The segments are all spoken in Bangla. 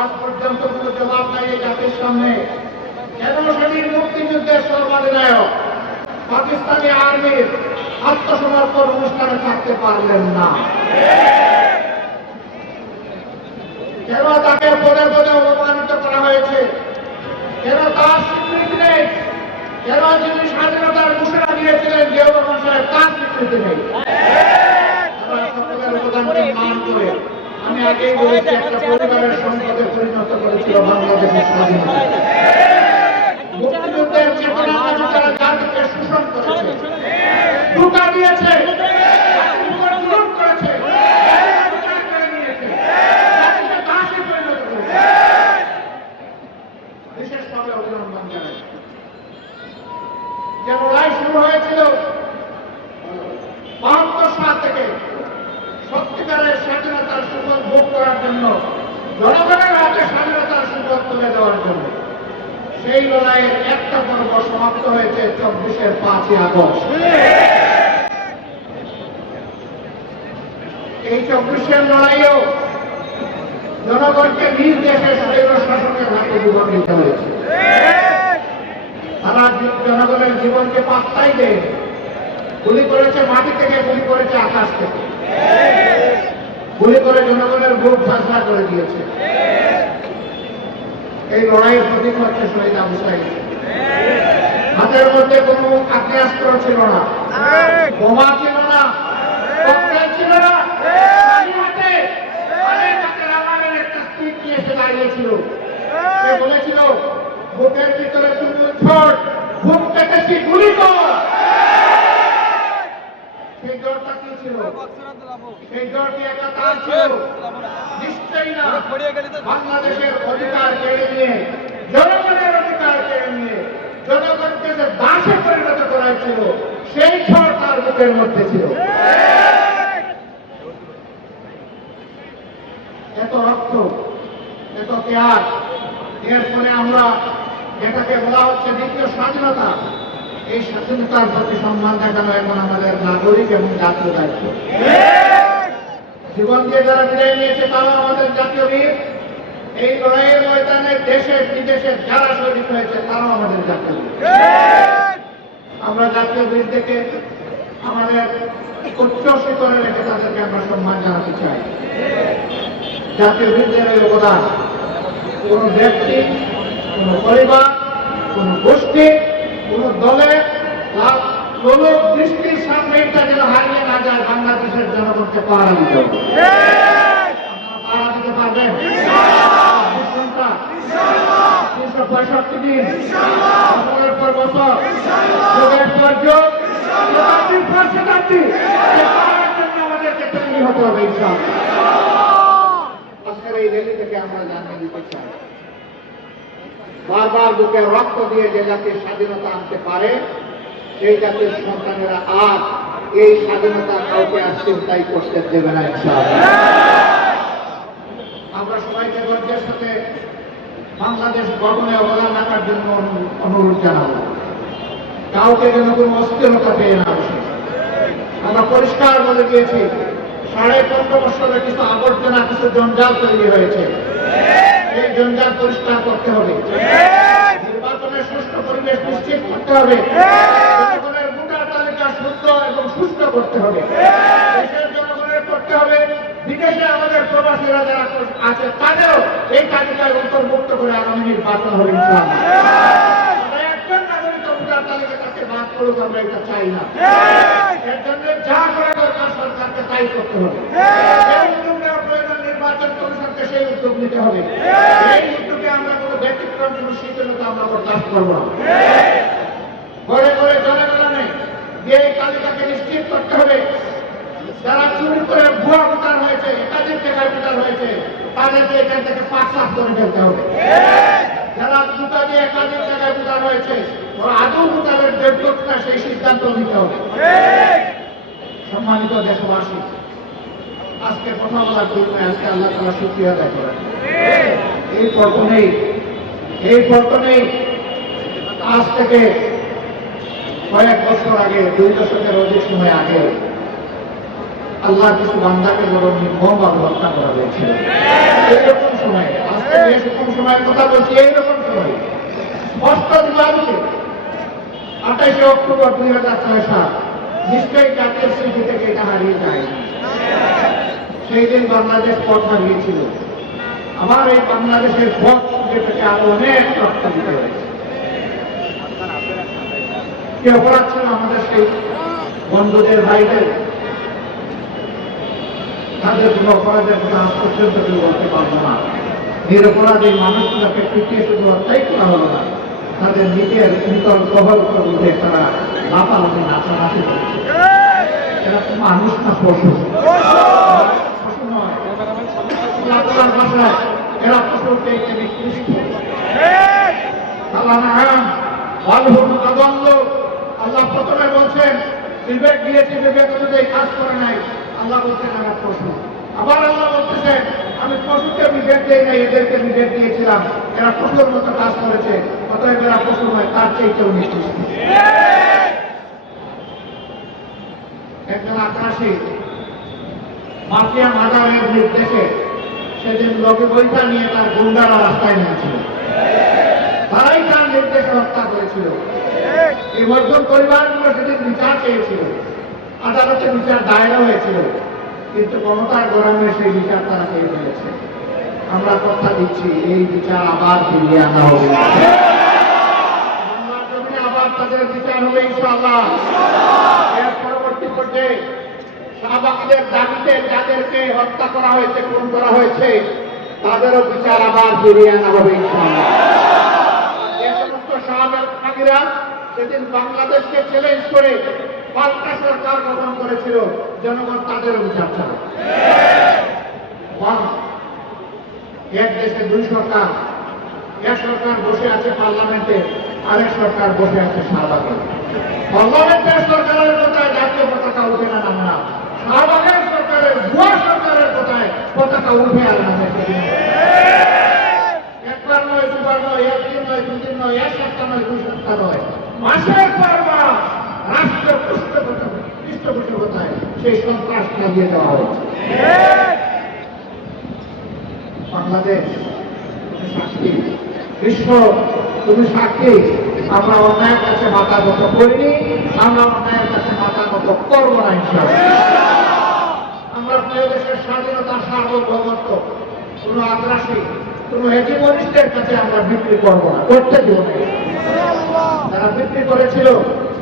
আজ পর্যন্ত কোন জবাব নাই এই জাতির সামনে। কেন সেদিন মুক্তিযুদ্ধের সর্বাধিনায়ক পাকিস্তানি আর্মির আত্মসমর্পণ অনুষ্ঠানে থাকতে পারলেন না? কেন তাকে পদে পদে অপমানিত করা হয়েছে? কেন তার স্বীকৃতি নেই? কেন যিনি স্বাধীনতার ঘোষণা দিয়েছিলেন জিয়াউর রহমান সাহেব, তার স্বীকৃতি নেই? সকলের অবদানকে মান করে আমি আগেই বলেছি, একটা পরিবারের সম্পদে পরিণত করেছিল বাংলাদেশের স্বাধীনতা। মুক্তিযুদ্ধের চেতনা যারা জাতিকে শোষণ করেছে, ধোঁকা দিয়েছে, করেছে, বিশেষভাবে অভিনন্দন জানাই। যে লড়াই শুরু হয়েছিল ৭২ সাল থেকে সত্যিকারের স্বাধীনতার সুফল ভোগ করার জন্য, জনগণের হাতে স্বাধীনতার সুফল তুলে দেওয়ার জন্য, সেই লড়াইয়ের একটা পর্ব সমাপ্ত হয়েছে ২৪-এর ৫ই আগস্ট। এই ২৪-এর লড়াইয়েও জনগণকে নিজ দেশের স্বৈর শাসনের হাতে জীবন দিতে হয়েছে। তারা জনগণের জীবনকে পাত্তাই দেয়। গুলি করেছে মাটি থেকে, গুলি করেছে আকাশ থেকে, গুলি করে জনগণের বুক ঝাঁঝরা করে দিয়েছে। এই লড়াইয়ের প্রতীক হচ্ছে শহীদ আবু সাঈদ। হাতের মধ্যে কোনো আগ্নেয়াস্ত্র ছিল না, বোমা ছিল না, ককটেল ছিল না, একটা স্টিক নিয়ে এসে দাঁড়িয়েছিল। সে বলেছিল, বুকের ভিতরে তুমি উঠোট, বুক পেতেছি, গুলি কর। সেই জ্বরটা কি ছিল? সেই জ্বরটি একটা তার ছিল নিশ্চয়ই না। বাংলাদেশের অধিকার কেড়ে নিয়ে, জনগণের অধিকার কেড়ে নিয়ে জনগণকে যে দাসে পরিণত করাইছিল, সেই ঝড় তার বুকের মধ্যে ছিল। এত রক্ত, এত ত্যাগ, এর ফলে আমরা যেটাকে বলা হচ্ছে দ্বিতীয় স্বাধীনতা, এই স্বাধীনতার প্রতি সম্মান দেখানো এখন আমাদের নাগরিক এবং জাতীয় দায়িত্ব। জীবন দিয়ে যারা বিদায় নিয়েছে তারাও আমাদের জাতীয় বীর। এই লড়াইয়ের ময়দানে দেশের বিদেশের যারা শহীদ হয়েছে তারাও আমাদের জাতীয় বীর। আমরা জাতীয় বীর থেকে আমাদের উচ্চ শিখরে রেখে তাদেরকে আমরা সম্মান জানাতে চাই। জাতীয় বীরদের এই অবদান কোন ব্যক্তি, কোন পরিবার, কোন গোষ্ঠী, কোন দলের লোক দৃষ্টির সামনে এটা যেন হারিয়ে না যায়। বাংলাদেশের জনগণকে পাহারা দিতে হবে। পাহারা দিতে পারবেন? ৩৬৫ দিন, বছরের পর বছর, যুগের পর যুগ, শতাব্দীর পর শতাব্দী আমাদেরকে তৈরি হতে হবে ইনশাআল্লাহ। আজকের এই র্যালি থেকে আমরা জানিয়ে দিতে চাই, বারবার বুকে রক্ত দিয়ে যে জাতির স্বাধীনতা আনতে পারে, সেই জাতির সন্তানেরা আর এই স্বাধীনতা কাউকে আর চিন্তাই করতে দেবে না ইনশাআল্লাহ। আমরা সবাইকে ধৈর্যের সাথে বাংলাদেশ গঠনে অবদান রাখার জন্য অনুরোধ জানাবো। কাউকে যেন কোনো অস্থিরতা পেয়ে না আসে। আমরা পরিষ্কার বলে দিয়েছি, ১৫.৫ বছরে কিছু আবর্জনা, কিছু জঞ্জাল তৈরি হয়েছে। এই জঞ্জাল পরিষ্কার করতে হবে। নির্বাচনের সুষ্ঠু পরিবেশ নিশ্চিত করতে হবে। জনগণের ভোটার তালিকা শুদ্ধ এবং সুস্থ করতে হবে। দেশের জনগণের করতে হবে। বিদেশে আমাদের প্রবাসীরা যারা আছে তাদেরও এই তালিকায় অন্তর্ভুক্ত করে আগামী নির্বাচন হবে ইনশাআল্লাহ। একজন নাগরিক ভোটার তালিকা তাকে বাদ করুক, আমরা এটা চাই না। এর জন্য যা করা দরকার সরকারকে তাই করতে হবে। নির্বাচন কমিশনকে সেই উদ্যোগ নিতে হবে। এই উদ্যোগে আমরা কোনো ব্যতিক্রম, কোনো শীতলতা আমরা বরদাস্ত করবো না। ঘরে ঘরে জনগণে যে তালিকাকে নিশ্চিত করতে হবে। যারা চুরি করে ভুয়া ভোটার হয়েছে, একাধিক জায়গায় ভোটার হয়েছে, তাদেরকে এখান থেকে পাক সাফ করে ফেলতে হবে। যারা জুতা দিয়ে একাধিক জায়গায় ভোটার হয়েছে, ওরা আদৌ ভোটারের যোগ্য কিনা সেই সিদ্ধান্ত নিতে হবে। সম্মানিত দেশবাসী, আজকে কথা বলার জন্য আজকে আল্লাহ তাআলা শুকরিয়া আদায় করেন। এই পল্টনেই আজ থেকে কয়েক বছর আগে, ২ দশকের অধিক সময় আগে আল্লাহ কিছু বান্দাকে যখন নির্মমভাবে হত্যা করা হয়েছিল, এরকম সময়ে আজ থেকে এরকম সময়ের কথা বলছি, এইরকম সময় স্পষ্ট দিবালুকে 28 অক্টোবর 2006 সাল নিশ্চয়ই জাতীয় স্মৃতি থেকে এটা হারিয়ে যায়। সেই দিন বাংলাদেশ পথ হারিয়েছিল। আমার এই বাংলাদেশের পথ যেটাকে আরো অনেক রক্ত দিতে হয়েছে। কি অপরাধ ছিল আমাদের সেই বন্ধুদের ভাইদের? তাদের কোনো অপরাধের কথা আজ পর্যন্ত কেউ বলতে পারবো না। নিরপরাধ এই মানুষগুলোকে পিটিয়ে শুধু হত্যাই করা হলো না, তাদের নিজের নিতল গ্রহর উপর উঠে তারা লাফালাফি নাচানাচি করেছে। এরা তো মানুষ না, পশু। পশু নয়, ভাষায় এরা পশুর চাইতে নিকৃষ্ট। আল্লাহ প্রথমে বলছেন বিবেক দিয়েছি, বিবেক অনুযায়ী কাজ করে নাই। আল্লাহ বলছেন আমার পশু। আবার আল্লাহ বলতেছেন আমি পশুকে বিবেক দিই নাই, এদেরকে বিবেক দিয়েছিলাম, এরা পশুর মতো কাজ করেছে, অতএব এরা পশু নয়, তার চাইতেও নিকৃষ্ট। একজন আকাশী মাফিয়া মাদারের নির্দেশে সেদিন লোকে বইটা নিয়ে তার গুন্ডারা রাস্তায় নিয়েছিল। তারাই তার নির্দেশে হত্যা করেছিল। এই মধ্যম পরিবারগুলো সেদিন বিচার চেয়েছিল, আদালতে বিচার দায়ের হয়েছিল, কিন্তু ক্ষমতার গরমে সেই বিচার তারা পেয়ে ফেলেছে। আমরা কথা দিচ্ছি এই বিচার আবার ফিরিয়ে আনা হবে। বাংলার জমিনে আবার তাদের বিচার হবে ইনশাআল্লাহ। এর পরবর্তী পর্যায়ে শাহবাগীদের দাবিতে যাদেরকে হত্যা করা হয়েছে, খুন করা হয়েছে, তাদেরও বিচার আবার ফিরিয়ে আনা হবে ইনশাআল্লাহ। যে সমস্ত শাহবাগীরা সেদিন বাংলাদেশকে চ্যালেঞ্জ করে পাল্টা সরকার গঠন করেছিল, জনগণ তাদেরও বিচার চায়। এক দেশে দুই সরকার, এক সরকার বসে আছে পার্লামেন্টে, আরেক সরকার বসে আছে শাহবাগে। পার্লামেন্টের সরকারের কথায় জাতীয় পতাকা উঠে না নামে না, শাহবাগের সরকারের ভুয়া সরকারের কথায় পতাকা উঠে আর নামে। একবার নয়, দুবার নয়, একদিন নয়, দুদিন নয়, এক সপ্তাহ নয়, দুই সপ্তাহ নয়, মাসের পর মাস রাষ্ট্র পৃষ্ঠপোষকতায় সেই সন্ত্রাস চালিয়ে দেওয়া হয়েছে। বাংলাদেশ সাক্ষী, বিশ্ব তুমি সাক্ষী। আমরা অন্যায়ের কাছে মাথা নত করিনি, আমরা অন্যায়ের কাছে মাথা নত করবো না ইনশাআল্লাহ। আমরা প্রিয় দেশের স্বাধীনতা, সার্বভৌমত্ব কোন আগ্রাসী, কোন হেজিমনিস্টের কাছে আমরা বিক্রি করবো না, করতে দিব না। যারা বিক্রি করেছিল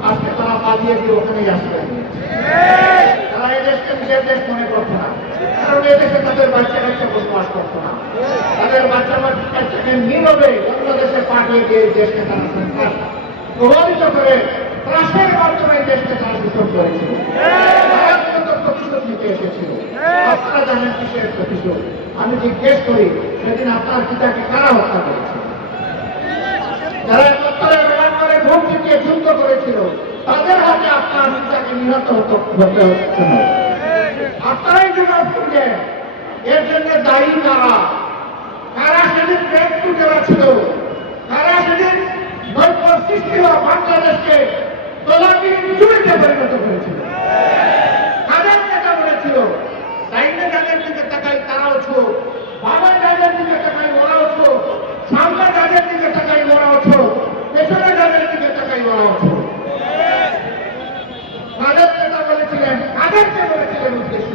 আজকে তারা পালিয়ে দিয়ে ওখানেই আসবে। তারা এই দেশকে নিজের দেশ মনে করতো না, কারণ এই দেশে তাদের বাচ্চা কাচ্চা বসবাস করতো না। তাদের বাচ্চা বাচ্চাকে নীরবে অন্য দেশে পাঠিয়ে দিয়ে দেশকে তারা সন্ত্রাস প্রভাবিত করে ত্রাসের মাধ্যমে দেশকে তারা শোষণ করেছিল। প্রতিশোধ নিতে এসেছিল। আপনারা জানেন কিসের প্রতিশোধ? আমি জিজ্ঞেস করি সেদিন আপনার পিতাকে কারা হত্যা করেছে? যারা উত্তরে ব্যবহার করে ঘুম চিটিয়ে যুদ্ধ করেছিল, তাদের হাতে আপনার পিতাকে নিহত হতে হচ্ছে না। আপনারাই জবাব করছেন এর জন্য দায়ী কারা? কারা সেদিন প্রেম টুটে ছিল? কারা সেদিন নৈক্য সৃষ্টি হওয়া বাংলাদেশকে তোলাবিহীন চুরিতে পরিণত করেছিল? কাদের নেতা বলেছিল ডাইনে যাদের দিকে তাকাই তারাও ছো, বাবা যাদের দিকে তাকাই ওরাও ছো, সামনে যাদের দিকে তাকাই ওরাও ছো, পেছনে যাদের দিকে তাকাই ওরাও ছো। কাদের নেতা বলেছিলেন, কাদেরকে বলেছিলেন উদ্দেশ্য?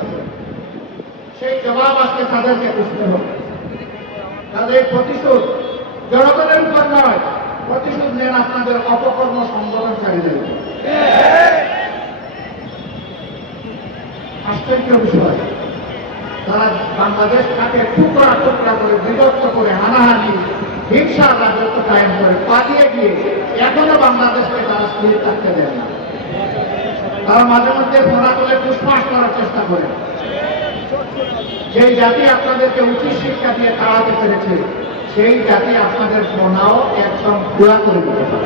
সেই জবাব আজকে তাদেরকে বুঝতে হবে। তাদের প্রতিশোধ জনগণের উপর নয়, প্রতিশোধ নেন আপনাদের অপকর্ম সংগঠনকারীদের উপর। আশ্চর্য বিষয়, তারা বাংলাদেশটাকে টুকরা টুকরা করে বিভক্ত করে হানাহানি হিংসার রাজত্ব কায়েম করে পালিয়ে গিয়ে এখনো বাংলাদেশকে তারা স্থির থাকতে দেন না। তারা মাঝে মধ্যে ফোনা তুলে পুষ্পাস করার চেষ্টা করে। যেই জাতি আপনাদেরকে উচিত শিক্ষা দিয়ে তাড়াতে পেরেছে, সেই জাতি আপনাদের ফোনাও একদম খোলা করে দিতে পারে।